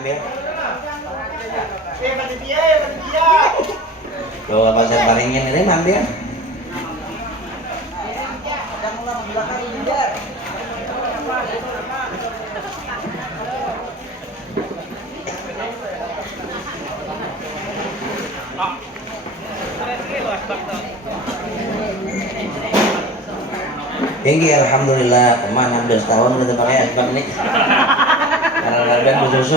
ambil. Tuh apa saya palingin ini ambil. Tinggi alhamdulillah, kemana 16 tahun udah pakai asbak ini. Kalau dan bersusu.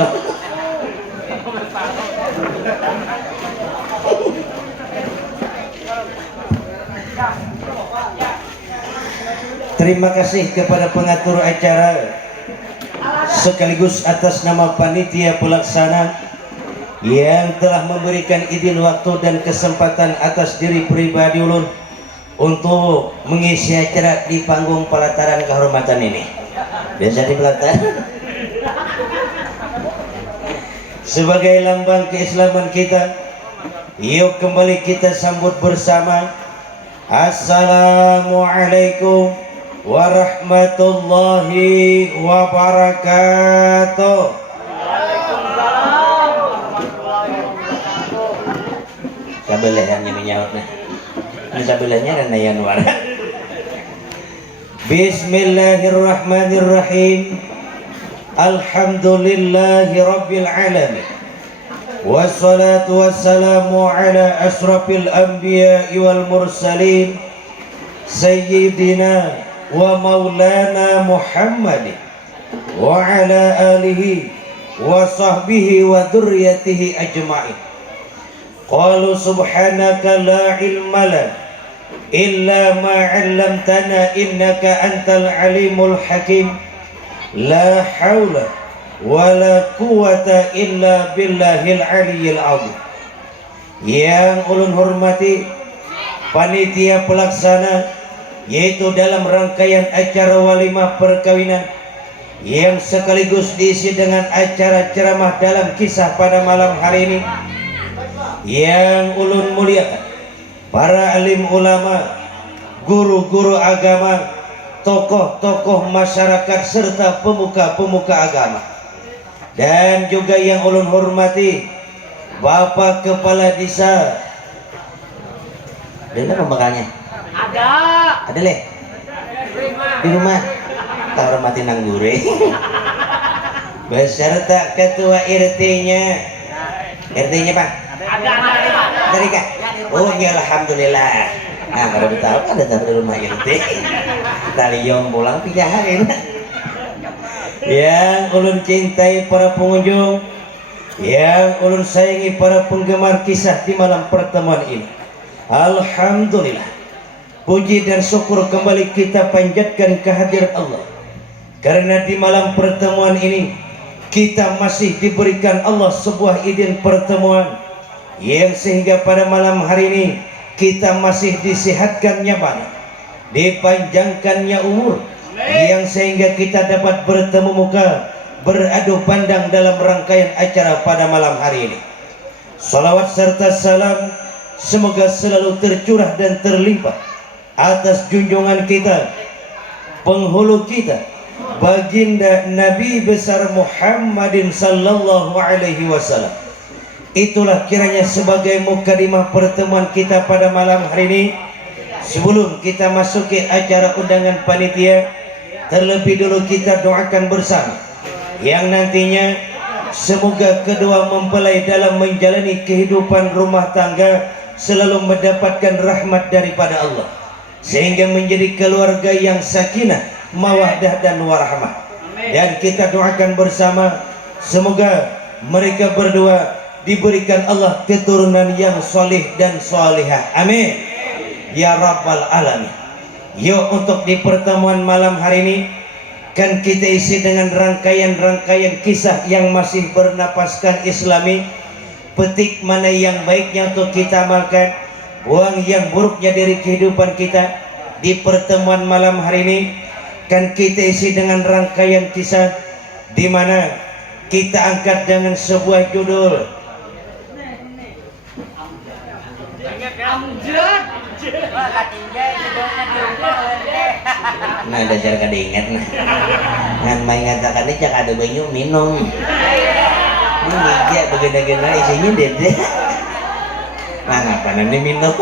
Terima kasih kepada pengatur acara sekaligus atas nama panitia pelaksana yang telah memberikan izin waktu dan kesempatan atas diri pribadi ulun untuk mengisi acara di panggung pelataran kehormatan ini. Biasa di pelataran. Sebagai lambang keislaman kita, yuk kembali kita sambut bersama. Assalamualaikum warahmatullahi wabarakatuh. Sabelahnya minyautnya. Sabelahnya dan Yanuar. Bismillahirrahmanirrahim. Alhamdulillahi rabbil alamin. Wassalatu wassalamu ala asrafil anbiya'i wal mursalin Sayyidina wa maulana Muhammadin wa ala alihi wa sahbihi wa dhurriyyatihi ajma'in. Qalu subhanaka la ilma lana illa ma 'allamtana innaka antal alimul hakim. La haula wala quwata illa billahil aliyyil azim. Yang ulun hormati panitia pelaksana, yaitu dalam rangkaian acara walimah perkawinan yang sekaligus diisi dengan acara ceramah dalam kisah pada malam hari ini, yang ulun muliakan para alim ulama, guru-guru agama, tokoh-tokoh masyarakat serta pemuka-pemuka agama, dan juga yang ulun hormati Bapak Kepala Desa. Ada pembakalnya? Ada leh? Di rumah? Tak hormati nanggure. Beserta ketua RT-nya. RT-nya Pak? Ada Kak? Oh ya alhamdulillah. Nah kalau tahu ada di rumah RT. Taliong pulang 3 hari. Yang ulun cintai para pengunjung, yang ulun sayangi para penggemar kisah di malam pertemuan ini, alhamdulillah, puji dan syukur kembali kita panjatkan kehadirat Allah, karena di malam pertemuan ini kita masih diberikan Allah sebuah izin pertemuan yang sehingga pada malam hari ini kita masih disehatkannya badan, dipanjangkannya umur, yang sehingga kita dapat bertemu muka, beradu pandang dalam rangkaian acara pada malam hari ini. Salawat serta salam semoga selalu tercurah dan terlimpah atas junjungan kita, penghulu kita, baginda Nabi besar Muhammadin sallallahu alaihi wasallam. Itulah kiranya sebagai mukadimah pertemuan kita pada malam hari ini. Sebelum kita masuki acara undangan panitia, terlebih dulu kita doakan bersama yang nantinya semoga kedua mempelai dalam menjalani kehidupan rumah tangga selalu mendapatkan rahmat daripada Allah, sehingga menjadi keluarga yang sakinah, mawaddah dan warahmah. Dan kita doakan bersama semoga mereka berdua diberikan Allah keturunan yang solih dan solihah. Amin ya rabbal alamin. Yuk untuk di pertemuan malam hari ini kan kita isi dengan rangkaian-rangkaian kisah yang masih bernapaskan islami. Petik mana yang baiknya untuk kita amalkan, buang yang buruknya dari kehidupan kita. Di pertemuan malam hari ini kan kita isi dengan rangkaian kisah di mana kita angkat dengan sebuah judul nah dasar kada ingat nah ngan main ngatakan ini cak ada banyu minum maganda-ganda isinya dede. Nah, apa nanti minum?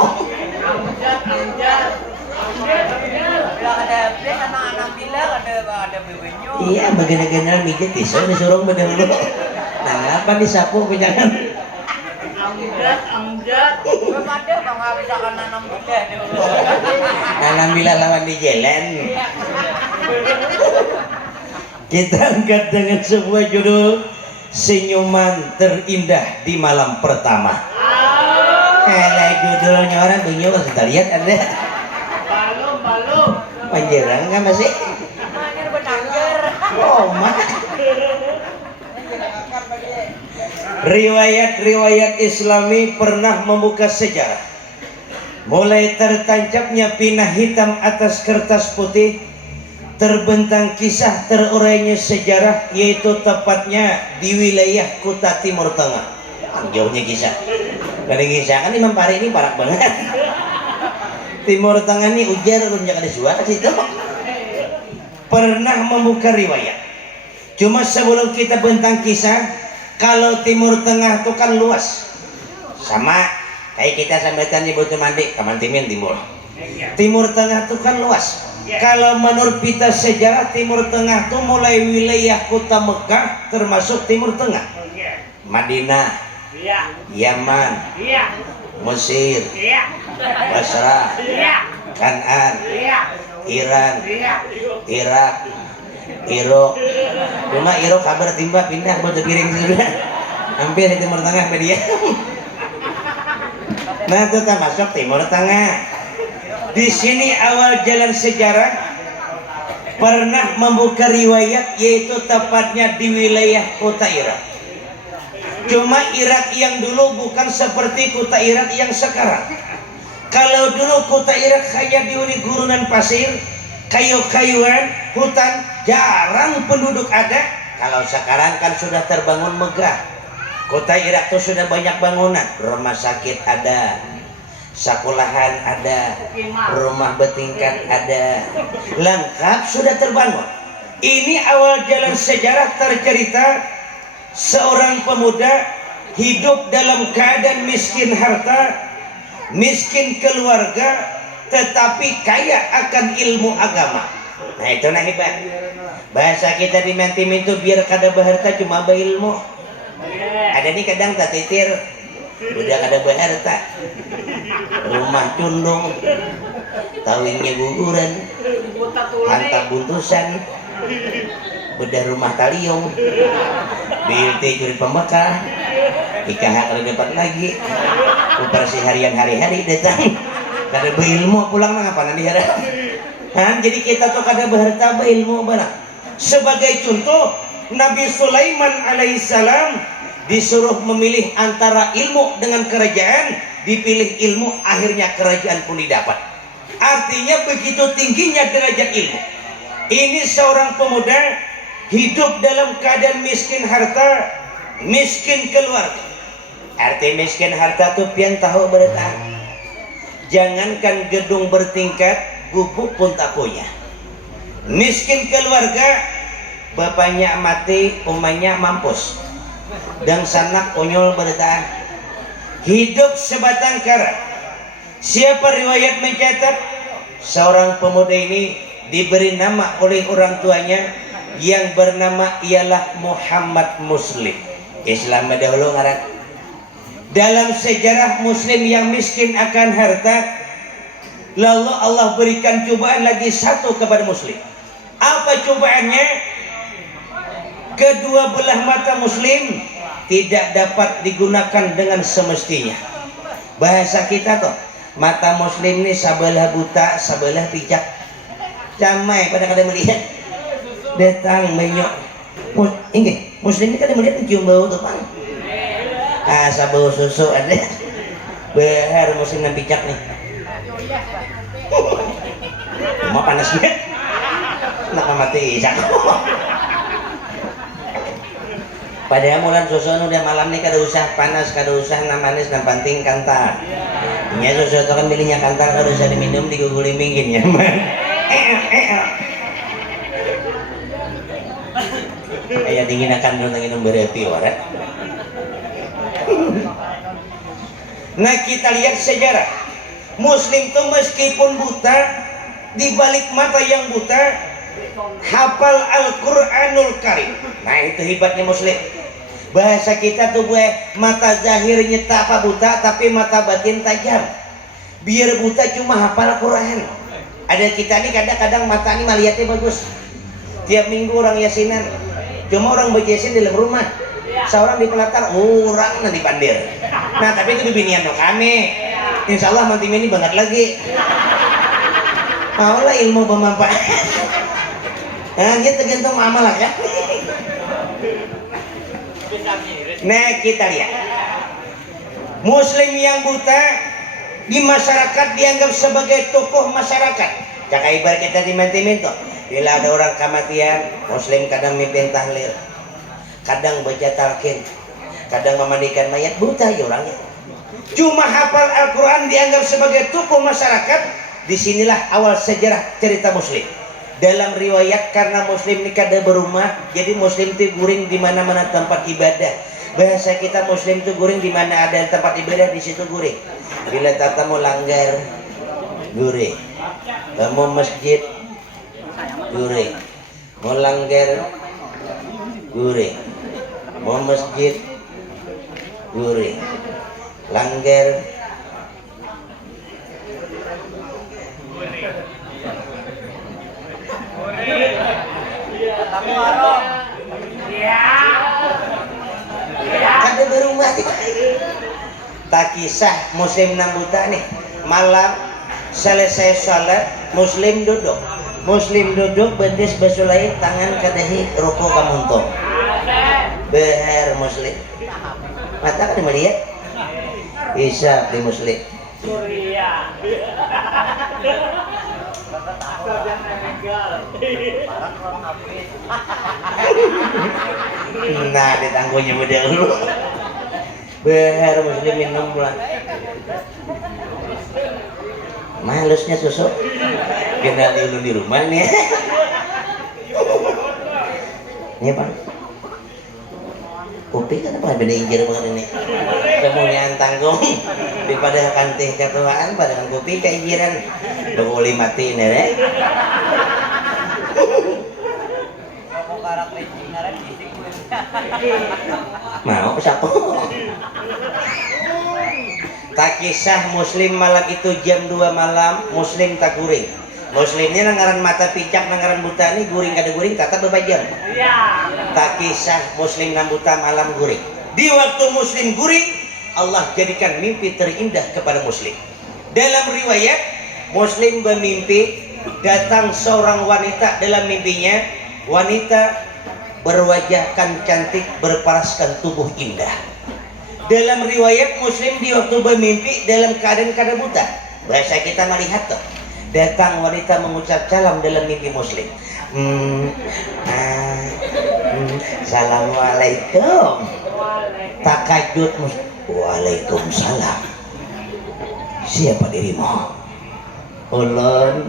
Iya, maganda-ganda mijit iso disuruh bedulu. Nah, apa disapu jangan. Amjad. Belum ada bang bisa kan nanam bilah dulu. Nanam bilah lawan di jalan. Kita angkat dengan sebuah judul Senyuman Terindah di Malam Pertama. Kalau judulnya orang bunyi kita lihat ada. Balum. Panjerang kan masih? Manjer benangjer. Oh mak. Riwayat-riwayat Islami pernah membuka sejarah. Mulai tertancapnya pinah hitam atas kertas putih, terbentang kisah terurainya sejarah, yaitu tepatnya di wilayah Kuta Timur Tengah. Jauhnya kisah. Karena kisah kan Imam Pari ini parak banget. Timur Tengah ini ujar runjak ada suara situ. Pernah membuka riwayat. Cuma sebelum kita bentang kisah, kalau Timur Tengah itu kan luas, sama kayak kita sambetan di Butuh Mandi, Kamantimin Timur. Timur Tengah itu kan luas. Kalau menurut pita sejarah, Timur Tengah itu mulai wilayah kota Mekah termasuk Timur Tengah, Madinah, Yaman, Mesir, Basrah, Kanan, Iran, Irak, Irok. Cuma Irok kabar timba pindah buat piring sudah. Hampir di Timur Tengah media. Nah, itu termasuk Timur Tengah. Di sini awal jalan sejarah pernah membuka riwayat, yaitu tepatnya di wilayah kota Irak. Cuma Irak yang dulu bukan seperti kota Irak yang sekarang. Kalau dulu kota Irak hanya dihuni gurunan pasir, kayu-kayuan, hutan, jarang penduduk ada. Kalau sekarang kan sudah terbangun megah. Kota Irak itu sudah banyak bangunan, rumah sakit ada, sekolahan ada, rumah bertingkat ada, lengkap sudah terbangun. Ini awal jalan sejarah tercerita seorang pemuda hidup dalam keadaan miskin harta, miskin keluarga, tetapi kaya akan ilmu agama. Nah itu nah hebat. Bahasa kita di Mantim itu biar kada berharta cuma berilmu. Ada nih kadang tak titir, udah kada berharta. Rumah cundung, tawingnya guguran, hantar buntusan, bedah rumah taliung, BLT curi pemekah, IKH kada dapat lagi, operasi harian hari-hari datang. Kada berilmu pulang mah apa nanti harap. Jadi kita tuh kada berharta berilmu barang. Sebagai contoh, Nabi Sulaiman alaihissalam disuruh memilih antara ilmu dengan kerajaan, dipilih ilmu, akhirnya kerajaan pun didapat. Artinya begitu tingginya derajat ilmu. Ini seorang pemuda hidup dalam keadaan miskin harta, miskin keluarga. Arti miskin harta tuh pian tahu bertah. Jangankan gedung bertingkat, gubuk pun tak punya. Miskin keluarga, bapaknya mati, umanya mampus, dan sanak onyol bertahan. Hidup sebatang kara. Siapa riwayat mencatat seorang pemuda ini diberi nama oleh orang tuanya yang bernama ialah Muhammad Muslim. Islam dahulu ngaran. Dalam sejarah Muslim yang miskin akan harta, lalu Allah berikan cobaan lagi satu kepada Muslim. Apa cobaannya? Kedua belah mata Muslim tidak dapat digunakan dengan semestinya. Bahasa kita tuh, mata Muslim ini sebelah buta, sebelah pijak. Camai pada kada melihat. Datang menyok. Ini Muslim ini kada melihat cium bau tuh bang. Bau susu ada. Behar Muslim dan pijak nih. Cuma panasnya. Nak mati isak. Padahal mulan susu udah malam nih kada usah panas, kada usah manis, dan penting kantar. Nya susu itu kan milihnya kantar, kada usah diminum, diguguli minggin ya. Kayak dingin akan dulu nangin berapi warat. Nah kita lihat sejarah Muslim tuh meskipun buta, di balik mata yang buta hafal Al-Quranul Karim. Nah itu hebatnya Muslim. Bahasa kita tuh gue mata zahirnya tak apa buta, tapi mata batin tajam. Biar buta cuma hafal Quran. Ada kita nih kadang-kadang mata ini melihatnya bagus. Tiap minggu orang yasinan, cuma orang baca yasin di dalam rumah. Seorang di pelatar, orang nanti pandir. Nah tapi itu binian dong kami. Insya Allah nanti ini banget lagi. Maulah ilmu bermanfaat. Nah dia tergantung amal lah kan. Nah kita lihat Muslim yang buta di masyarakat dianggap sebagai tokoh masyarakat. Cak ibar kita di mentiminto. Bila ada orang kematian, Muslim kadang mimpin tahlil, kadang baca talqin, kadang memandikan mayat. Buta ya orangnya. Cuma hafal Al-Quran dianggap sebagai tokoh masyarakat. Disinilah awal sejarah cerita Muslim. Dalam riwayat karena Muslim ini kada berumah, jadi Muslim itu guring di mana-mana tempat ibadah. Bahasa kita Muslim itu guring di mana ada tempat ibadah, di situ guring. Bila tata mau langgar, guring. Mau masjid, guring. Mau langgar, guring. Mau masjid, guring. Langgar, ada berumah tiba. Tak kisah Muslim nang buta nih. Malam selesai salat Muslim duduk. Muslim duduk betis basulai tangan kadahi rokok kamuntong. Beher Muslim. Mata kan melihat. Isya di Muslim. Nah ditangguhnya muda dulu. Beher Muslim minum pulang. Malusnya susu. Kena dulu di rumah nih. Ini Pak. Kopi kan apa beda injir banget ini. Kemudian tanggung daripada kantih ketuaan pada kan kopi keinjiran. Boleh mati ini deh. Mau siapa? Tak kisah Muslim malam itu jam 2 malam Muslim tak guring. Muslimnya nangaran mata picak nangaran buta ini guring kada guring kata beberapa jam. Tak kisah Muslim nang buta malam guring. Di waktu Muslim guring Allah jadikan mimpi terindah kepada Muslim. Dalam riwayat Muslim bermimpi datang seorang wanita dalam mimpinya. Wanita berwajah kan cantik, berparaskan tubuh indah. Dalam riwayat Muslim di waktu bermimpi dalam keadaan kada buta. Bahasa kita melihat tuh. Datang wanita mengucap salam dalam mimpi Muslim. Assalamualaikum. Takajud Muslim. Waalaikumsalam. Siapa dirimu? Ulun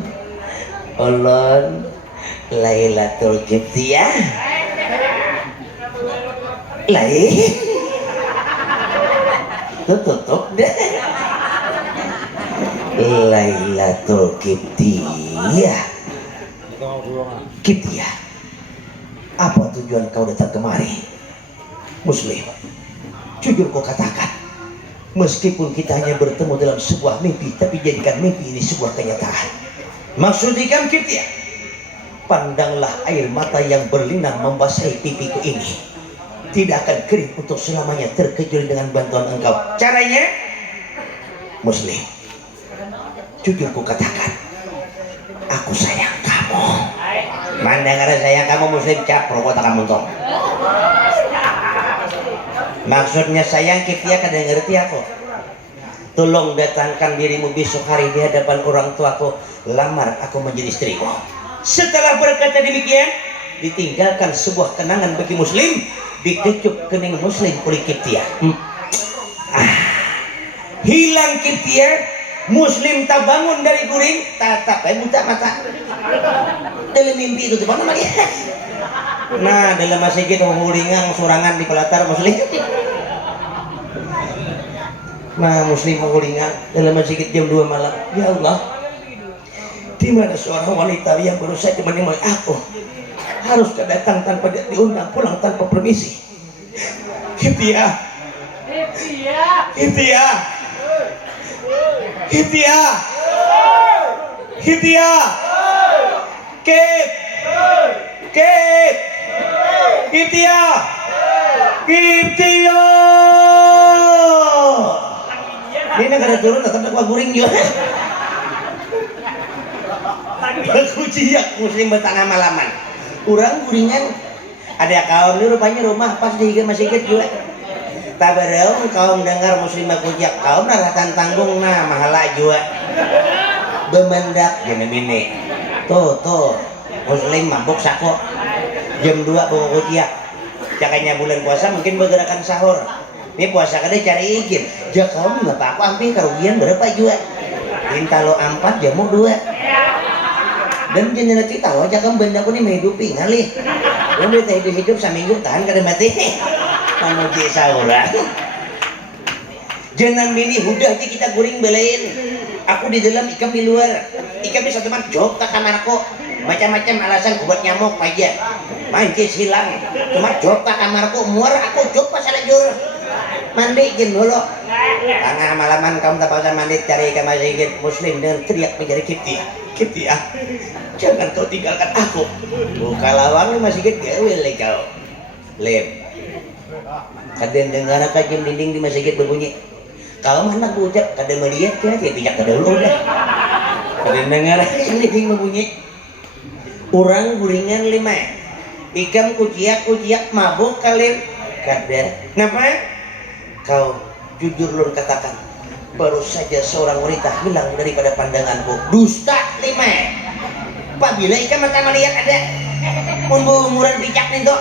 Lailatul Qibtiyah. Lain. Tutup deh. Lailatul Qibtiyah. Qibtiyah. Apa tujuan kau datang kemari? Muslim, jujur kau katakan, meskipun kita hanya bertemu dalam sebuah mimpi, tapi jadikan mimpi ini sebuah kenyataan. Maksudnya kan Qibtiyah, pandanglah air mata yang berlinang membasahi pipiku ini. Tidak akan kering untuk selamanya terkecuali dengan bantuan engkau. Caranya, Muslim, jujur ku katakan, aku sayang kamu. Mandangare sayang kamu Muslim cak rokok tak kamu tong. Maksudnya sayang Qibtiyah kada ngerti aku. Tolong datangkan dirimu besok hari di hadapan orang tuaku, lamar aku menjadi istrimu. Setelah berkata demikian, ditinggalkan sebuah kenangan bagi Muslim, dikecup kening Muslim oleh Qibtiyah. Hilang Qibtiyah, Muslim tak bangun dari guring, tatap buta mata. Dalam mimpi itu bangun lagi. Nah dalam masjid hulingang surangan di pelatar Muslim. muslim pengulingan dalam masjid jam 2 malam. Ya Allah, di mana seorang wanita yang baru saja menemui aku harus datang tanpa diundang, pulang tanpa permisi. Hitiah, Hitiah, Hitiah, Hitiah, Kip, Kip, Hitiah, Hitiah. Ini negara turun tetap nak guring juga. Aku jiak muslim bertengah malaman. Kurang guringan. Ada kaum ini rupanya rumah pas di masih juga. Tabarau kaum dengar muslim aku jiak kaum naratan tanggung nah mahala juga. Bemendak jam ini. Tuh muslim mabuk sako. Jam 2 bawa jiak. Cakanya bulan puasa mungkin bergerakan sahur. Ini puasa kada cari izin. Jak kaum nggak apa-apa hampir kerugian berapa juga. Minta lo 4 jamu 2. Dan jenela kita lo jangan benda aku nih menghidupi ngali. Lo kita hidup seminggu tahan kada mati. Memuji saurang. Jangan mini udah aja kita guring belain. Aku di dalam, ikam di luar. Ikam bisa teman jok ke kamarku. Macam-macam alasan buat nyamuk aja. Mancis hilang. Cuma jok ke kamarku. Muar aku jok pas lajur. Mandi jin dulu. Tengah malaman kamu tak usah mandi cari ke masjid muslim dengan teriak menjadi Kiptiah, jangan kau tinggalkan aku. Buka lawang masjid gawe kau. Lem. Kadang dengar kajem dinding di masjid berbunyi. Kau mana budak kadang melihat dia tidak ke dulu dah. Kadang dengar kajem dinding berbunyi. Orang guringan 5. Ikam kuciak mabuk kalian. Kadang. Kenapa? Kau jujur lur katakan, baru saja seorang wanita hilang daripada pandanganku. Dusta 5. Apabila ikan mata melihat ada umuran bijak nih tuh.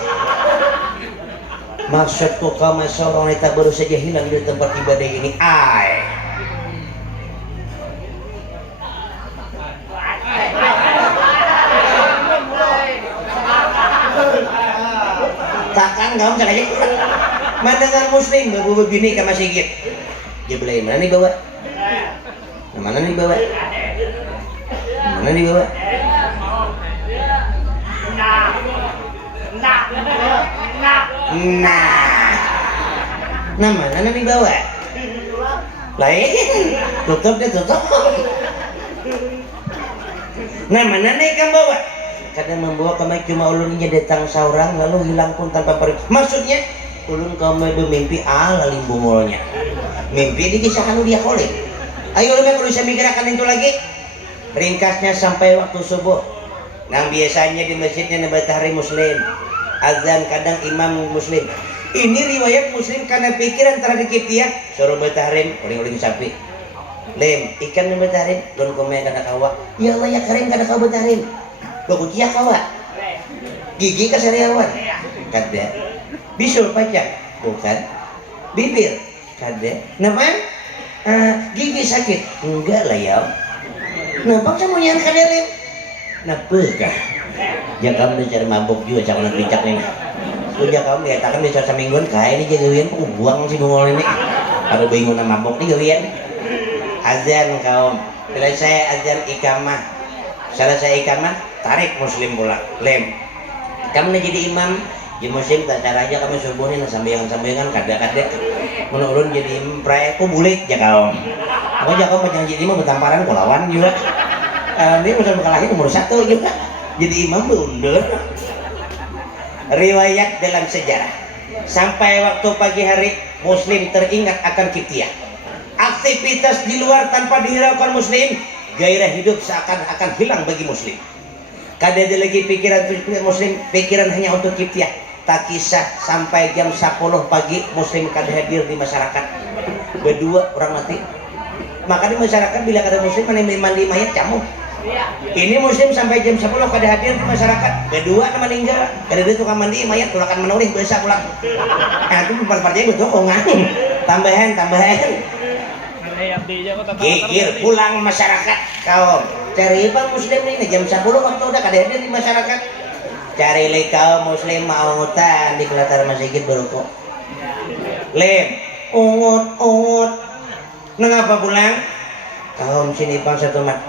Maksudku kau seorang wanita baru saja hilang dari tempat ibadah ini. Takkan kamu sengaja mendengar muslim baru begini ke masjid. Dia beli mana nih bawa? Mana nih bawa? Mana nih bawa? Nah mana nih bawa? Lain tutup deh tutup. Nah mana nih kamu bawa? Kadang membawa kami cuma ulunnya datang seorang lalu hilang pun tanpa pergi. Maksudnya ulun kami bermimpi lalim bungolnya. Mimpi dikisahkan dia kolek. Ayo lebih kalau bisa mikirkan itu lagi. Ringkasnya sampai waktu subuh. Nah biasanya di masjidnya nabatahri muslim. Azan kadang imam muslim. Ini riwayat muslim karena pikiran terhadap Kiptiah. Suruh batahrim uling-uling sapi. Lem ikan nabatahrim. Don komen kada kawa. Ya Allah ya kering kada kawa batahrim. Bakutia kawa. Gigi kasariawan. Kada. Bisul pajak. Bukan. Bibir. Kada. Nama? Gigi sakit. Enggak lah ya. Nampak sama yang kada lem. Napakah? Ya kamu cari mabuk juga jangan bijak nih. Udah kamu dikatakan bisa semingguan kaya ini jagawian aku buang si bungol ini. Kalau bingung nama mabuk nih gawian. Azan kaum. Bila saya azan ikamah. Selesai ikamah tarik muslim pulang. Lem. Kamu nak jadi imam. Di muslim tak cara aja kami subuhin sambian-sambian kada-kada. Menurun jadi pray aku bulik ya kaum. Aku aja kaum macam jadi imam bertamparan kulawan juga. Ini musim berkalahin umur 1 juga. Jadi imam mundur. Riwayat dalam sejarah. Sampai waktu pagi hari muslim teringat akan Kiptiah. Aktivitas di luar tanpa dihiraukan muslim, gairah hidup seakan-akan hilang bagi muslim. Kada ada lagi pikiran muslim, pikiran hanya untuk Kiptiah. Tak kisah sampai jam 10 pagi muslim kada hadir di masyarakat. Berdua orang mati. Maka di masyarakat bila kada muslim mandi mayat camu. Ini muslim sampai jam 10 kada hadir di masyarakat. Berdua nama meninggal. Kada ada tukang mandi mayat tulakan menoleh biasa pulang. Nah itu partai betul kongan. Tambahan. Gigir pulang masyarakat kaum. Cari bang muslim ini jam 10 waktu udah kada hadir di masyarakat. Cari kaum muslim mau ngutan di kelatar masjid berukuk. Lem, ungut Nangapa pulang? Kaum sini bang satu mat.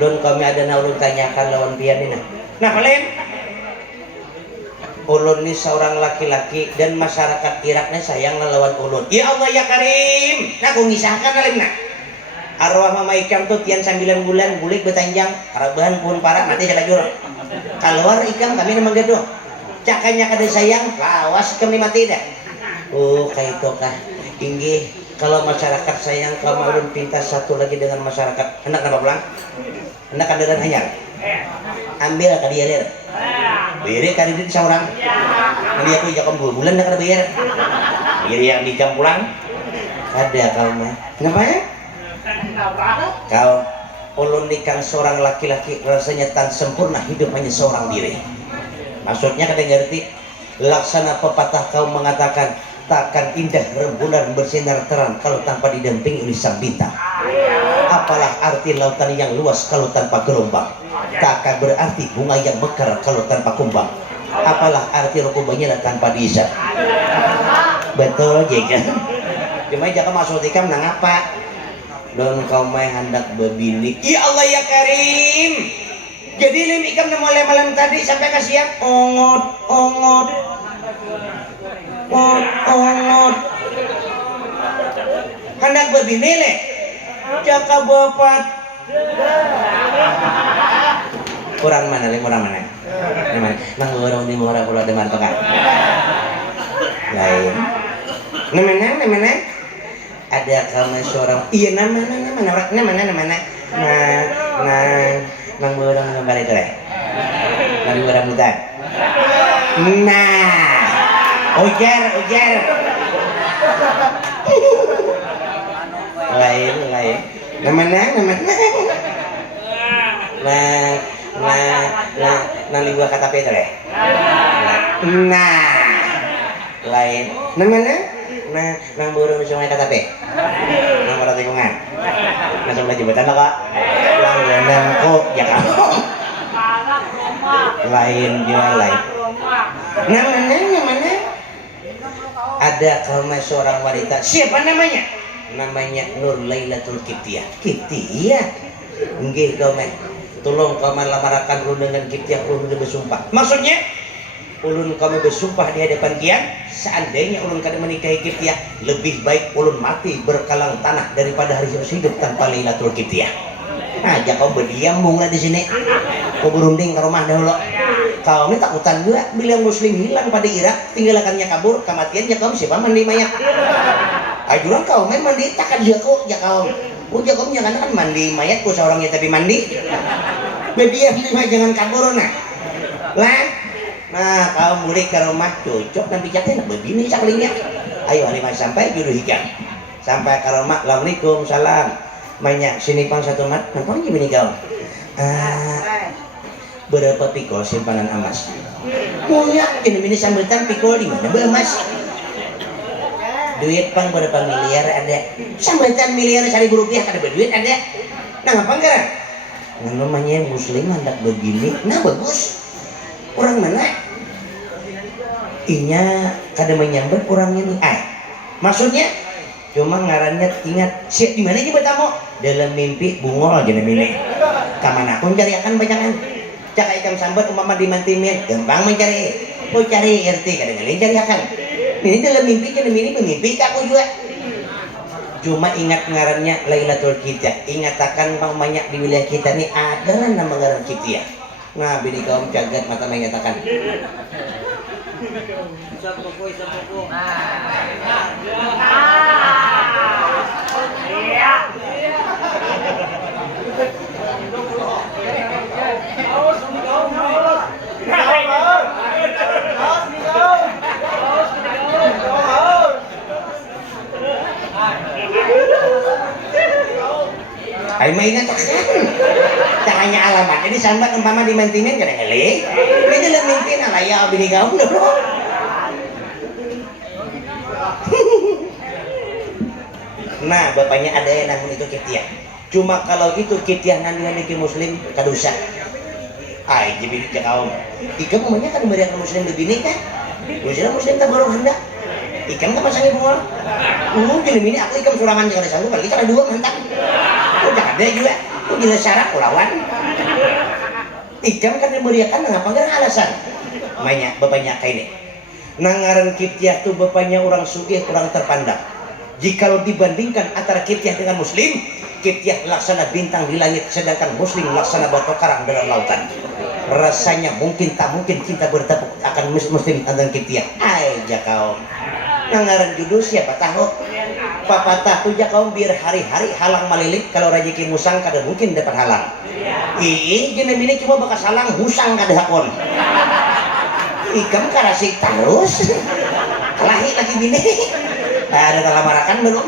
Lun kami ada na ulun tanyakan lawan pian ini. Nah paling ulun ini seorang laki-laki dan masyarakat Iraknya sayang lawan ulun. Ya Allah ya Karim. Nah aku ngisahkan alim nak. Arwah mama ikam tuh tian 9 bulan bulik betanjang karabahan pun parah mati selajur. Keluar ikam kami nama gaduh. Cakanya kada sayang lawas kami mati dah. Oh kayak itu kah. Tinggi. Kalau masyarakat sayang kamu ulun pinta satu lagi dengan masyarakat. Hendak apa pulang? Hendak kandaran hanyar. Ambil ke dia lir. Bayar kali itu seorang. Dia aku jakam 2 bulan nak bayar. Bayar yang dikam pulang. Ada kau mah. Kenapa ya? Kau ulun nikah seorang laki-laki rasanya tan sempurna hidup hanya seorang diri. Maksudnya kada ngerti. Laksana pepatah kau mengatakan takkan indah rembulan bersinar terang kalau tanpa didampingi oleh sang bintang. Apalah arti lautan yang luas kalau tanpa gelombang. Takkan berarti bunga yang mekar kalau tanpa kumbang. Apalah arti rukubahnya tanpa diisap. Betul jika. Cuma jangan masuk tikam nang apa? Don kau mai hendak bebinik. Ya Allah ya Karim. Jadi lim ikam malam tadi sampai ke siang ongot. Hendak berbini le jaka bapat kurang mana nang orang di mora pulau demar tokan lain namanya ada kamu seorang iya nama nang orang gambar itu le nang orang muda nah ujar lain namanya nang di gua KTP itu deh nah lain namanya nang burung sungai KTP nang orang tikungan langsung ke jembatan lo kak langganan kok ya kamu lain jual lain namanya ada kaum seorang wanita siapa namanya Nur Lailatul Kiptiah nggih kaum tolong kaum lamarakan ulun dengan Kiptiah ulun bersumpah maksudnya ulun kami bersumpah di hadapan tiang seandainya ulun kada menikahi Kiptiah lebih baik ulun mati berkalang tanah daripada harus hidup tanpa Lailatul Kiptiah. Aja kau berdiam bunga di sini kau berunding ke rumah dahulu kau ini takutan juga bila muslim hilang pada Irak tinggalkannya kabur kematiannya kaum siapa mandi mayat ajuran kau main mandi takkan jago ya kau jangan kan mandi mayat ku seorangnya tapi mandi berdiam jangan kabur nah kau murid ke rumah cocok nanti jatuh begini saklingnya ayo hari sampai judul ikan sampai ke rumah Assalamualaikum salam banyak sini pang satu mat nampak gini kau berapa pikul simpanan emas punya ini sambutan pikul di mana emas duit pang berapa miliar ada sambutan miliar 1.000 rupiah kada berduit ada nah ngapa enggak namanya muslim hendak begini nah bagus orang mana inya kada menyambut orangnya nih maksudnya cuma ngarannya ingat siap di mana aja bertamu dalam mimpi bungol aja namanya kamana pun cari akan bacangan cak ikan sambat umpama di mantimin gampang mencari cari RT kadang-kadang cari akan ini dalam mimpi jadi mimpi aku juga cuma ingat ngarannya Lailatul Kiptiah ingatakan banyak di wilayah kita nih adalah nama ngaran Kiptiah nah bini kaum jagat mata menyatakan Ayo mainan tak hanya alamat. Jadi sambat umpama di mantimen kada ngeli. Ini dalam mimpi nalaya bini kaum dulu. Nah, bapaknya ada yang namun itu Kiptiah. Cuma kalau itu Kiptiah nanti muslim kadosa. Ai jadi kaum. Tiga umumnya kan memberikan muslim lebih nikah. Muslim tak baru hendak. Ikan ka pasang ibu orang. Gini ini aku ikan surangan jangan sanggup balik kita dua mantap. Jangan ada juga. Gila syarat lawan. Ikan kan dimeriakan ngapa enggak alasan. Banyak bapaknya kayak ini. Nangaran Kiptiah tuh bapaknya orang sugih, orang terpandang. Jikalau dibandingkan antara Kiptiah dengan Muslim, Kiptiah laksana bintang di langit, sedangkan Muslim laksana batu karang dalam lautan. Rasanya mungkin tak mungkin cinta bertepuk akan Muslim dan Kiptiah. Aja kaum. Nangaran judul siapa tahu. Papa tahu ya kaum biar hari-hari halang malilik kalau rezeki musang kada mungkin dapat halang. Jenis ini cuma bekas halang musang kada hakon. Ikam karasik terus lahir lagi bini ada dalam marakan belum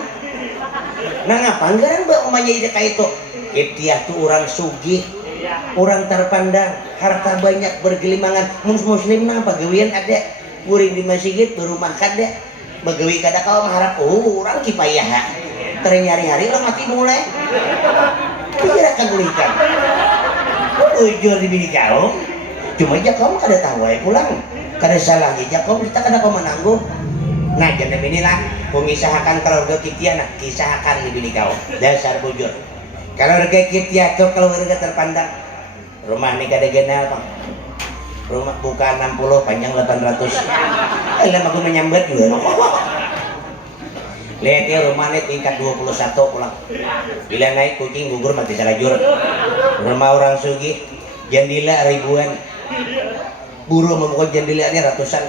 nah ngapanggaran mbak umanya ide kayak itu Kiptiah tuh orang sugih orang terpandang harta banyak bergelimangan muslim nang pagawian ada guring di masjid berumah kada bagawi kada kau mengharap orang kipayah ternyari-hari orang mati mulai pikirakan ulikan ujur di bini kau cuma aja kamu kada tahu ya pulang kada salah aja kamu kita kada kau menanggung nah jangan inilah mengisahkan keluarga Kiptiah nah kisahkan di bini kau dasar bujur keluarga Kiptiah itu keluarga terpandang rumah ini kada genal bang rumah buka 60 panjang 800 lama aku menyambat juga lihat ya rumah ini tingkat 21 pulang bila naik kucing gugur mati salajur rumah orang sugih jandila ribuan buruh membuka jandilanya ratusan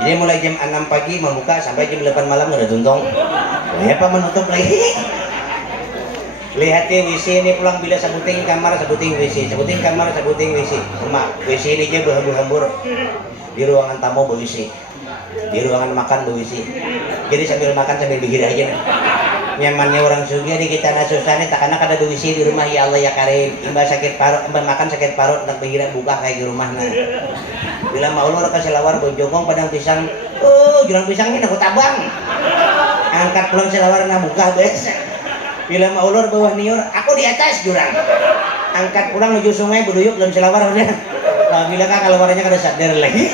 jadi mulai jam 6 pagi membuka sampai jam 8 malam udah tuntong ya apa menutup lagi lihat ya WC ini pulang bila sebuting kamar sebuting WC sebuting kamar sebuting WC rumah WC ini aja berhambur-hambur di ruangan tamu WC di ruangan makan WC jadi sambil makan sambil pikir aja nyamannya orang sugih di kita susah nih tak ada WC di rumah ya Allah ya Karim imbas sakit parut imbas makan sakit parut nak pikir buka kayak di rumah nah bila mau ulur kasih lawar bojongkong padang pisang jurang pisangnya aku tabang angkat pulang selawar na buka biasa bila mau ulur bawah niur aku di atas jurang angkat pulang menuju sungai berduyuk dalam selawar udah nah, bila kan keluarnya kada sadar lagi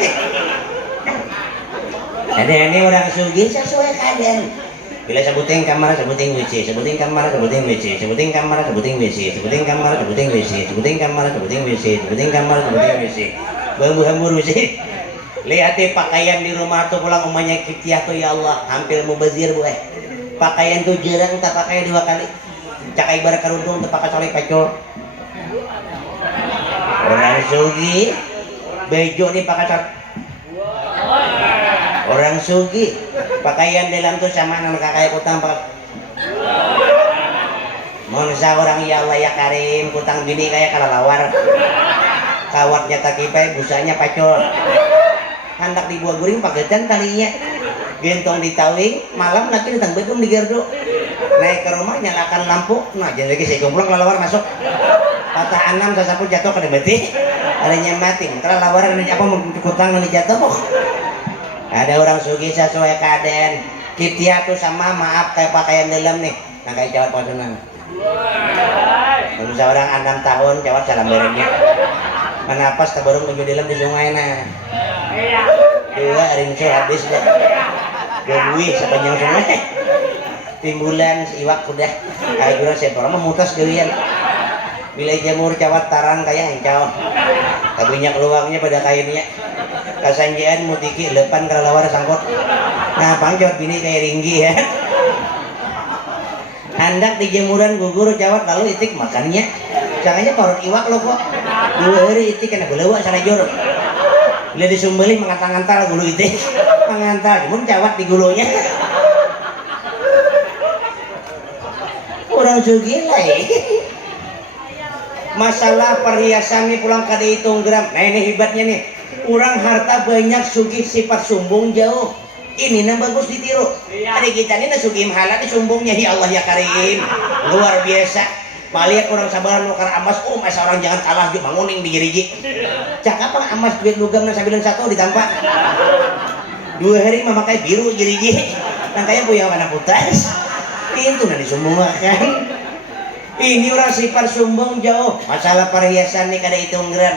ada ini orang sugih sesuai keadaan bila sebuting kamar sebuting WC sebuting kamar sebuting WC sebuting kamar sebuting WC sebuting kamar sebuting WC sebuting kamar sebuting WC sebuting kamar sebuting WC hambur-hambur WC lihat pakaian di rumah tuh pulang umanya Kiptiah tuh ya Allah hampir mubazir bu pakaian tuh jarang tak pakai 2 kali cakai ibarat kerudung tak pakai colek pacol orang sugih bejo nih pakai colek orang sugih pakaian dalam tuh sama nama kakak kutang monsa orang ya Allah ya Karim kutang bini kayak kalalawar kawatnya takipai busanya pacol hendak dibuat guring paketan talinya gentong di tawing malam nanti datang bedung di gerdo naik ke rumah nyalakan lampu nah jadi lagi saya kumpulang lalawar masuk patah 6 sasapu jatuh ke demeti adanya mati kalau lawar apa kutang nanti jatuh ada orang sugih sesuai keadaan Kiptiah tuh sama maaf kayak pakaian dalam nih nah kayak jawab pasunan seorang 6 tahun jawab salam berenya menapas kebarung menuju dalam di sungai nah dua ringso habis deh gabui sepanjang sungai timbulan iwak udah kayak jurang setor memutas gawian bila jamur cawat tarang kayak engkau kabinya keluarnya pada kainnya kasanjian mutiki lepan kelelawar sangkut nah pangcot bini kayak ringgi ya hendak di jemuran gugur cawat lalu itik makannya jangannya parut iwak lo kok 2 hari itik kena belewa salajur bila disumbeli mengantal-antal gulu itik mengantal cuman cawat di gulunya orang sugih lah masalah perhiasan nih pulang kada hitung gram nah ini hebatnya nih orang harta banyak sugih sifat sombong jauh ini yang bagus ditiru ada kita ini sugih mahala di sombongnya ya Allah ya Karim luar biasa malihat orang sabaran nukar emas masa orang jangan kalah juga banguning di jeriji cakap apa emas duit lugam nasa bilang 1 ditampak 2 hari memakai biru jeriji nangkanya punya mana putas itu nanti sombong kan ini orang sifat sombong jauh masalah perhiasan nih kada hitung gram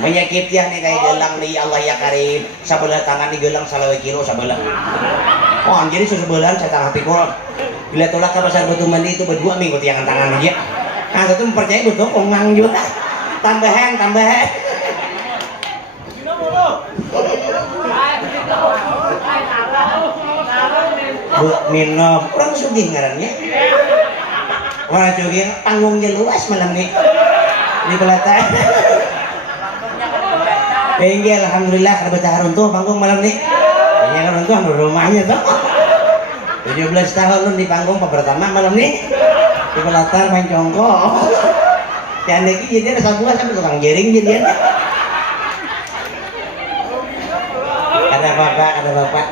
menyakitian nih kayak gelang nih Allah ya karim sebelah tangan nih gelang salawe kilo sebelah oh jadi sebelah saya tangan pikul bila tolak ke pasar Batu Mandi itu berdua minggu tiangan tangan dia nah itu mempercayai betul ongang juga tambahan Bu minum orang sugih ngarannya orang sugih panggungnya luas malam nih di Pelata tinggi alhamdulillah kada betah runtuh panggung malam nih ini kan runtuh rumahnya tuh 17 tahun lu di panggung pertama malam nih di Pelata main congkok dan lagi jadi ada sabuah sampai tukang jering jadian ada bapak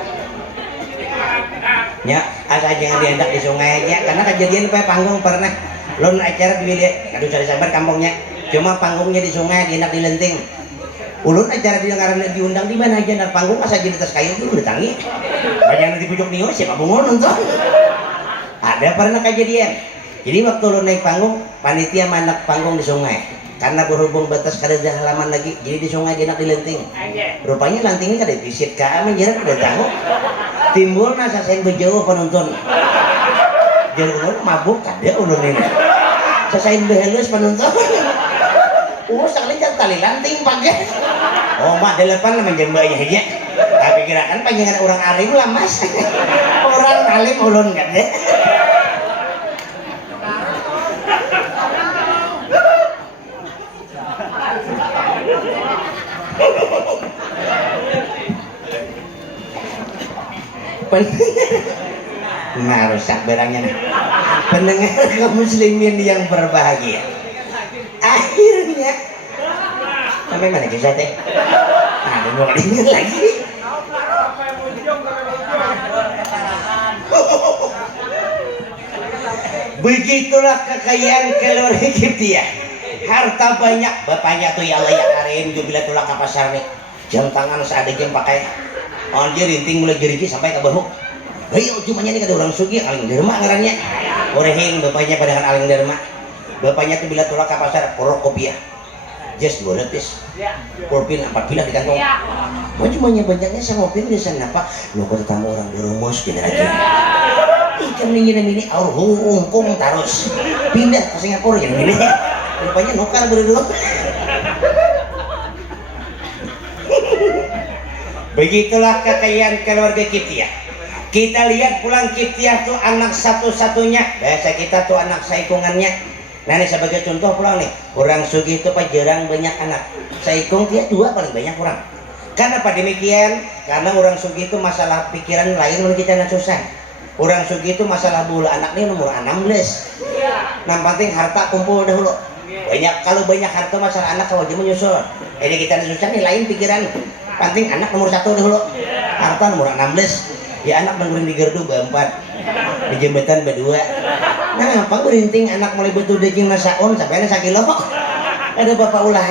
ya asal jangan diendak di sungai aja karena kejadian apa panggung pernah lon acara di bilik aduh cari sabar kampungnya cuma panggungnya di sungai diendak di lenting ulun acara di karena diundang di mana aja nak panggung masa jadi atas kayu dulu ditangi banyak nanti pucuk niu siapa bungon nonton ada pernah kejadian jadi waktu ulun naik panggung panitia mandak panggung di sungai karena berhubung batas kada ada halaman lagi jadi di sungai diendak di lenting rupanya lentingnya kada dipisit kami jarak kada tahu timbul nasa saya berjauh penonton jadi ulun mabuk kada ulun ini sasain behelus penonton sekali jangan tali lanting pakai oh mak delapan nama jembanya aja tapi kirakan panjangan orang alim lah mas orang alim ulun kan deh nah rusak barangnya pendengar kaum muslimin yang berbahagia akhirnya sampai mana kisah teh ada mau ingat lagi begitulah kekayaan keluarga Kiptiah harta banyak bapaknya tuh ya Allah ya karim jubila tulak ke pasar nih jam tangan seadanya jam pakai anjir rinting mulai jeriki sampai ke bahuk ayo cumanya nih kada orang sugi aling derma ngarannya orehing bapaknya padangan aling derma bapaknya tuh bila tulak ke pasar porok kopiah just 200 pulpin 4 bilah di kantong mau cumanya banyaknya saya ngopi di sana apa lo kau tamu orang di rumus gini aja ikan ini aur hongkong terus pindah ke Singapura jadi milih rupanya nukar berdua begitulah kekayaan keluarga Kiptiah kita lihat pulang Kiptiah tuh anak satu-satunya bahasa kita tuh anak saikungannya nah ini sebagai contoh pulang nih orang sugih itu pak jarang banyak anak saikung dia 2 paling banyak orang karena pada demikian karena orang sugih itu masalah pikiran lain menurut kita anak susah orang sugih itu masalah bulu anak ini nomor 16 yang penting harta kumpul dahulu banyak kalau banyak harta masalah anak kalau dia menyusul jadi kita susah nih lain pikiran penting anak nomor 1 dahulu harta nomor 16 ya anak menguring di gerdu B4 di jembatan B2 nah apa berinting anak mulai betul daging nasaon sampai ada sakilo ada bapak ulah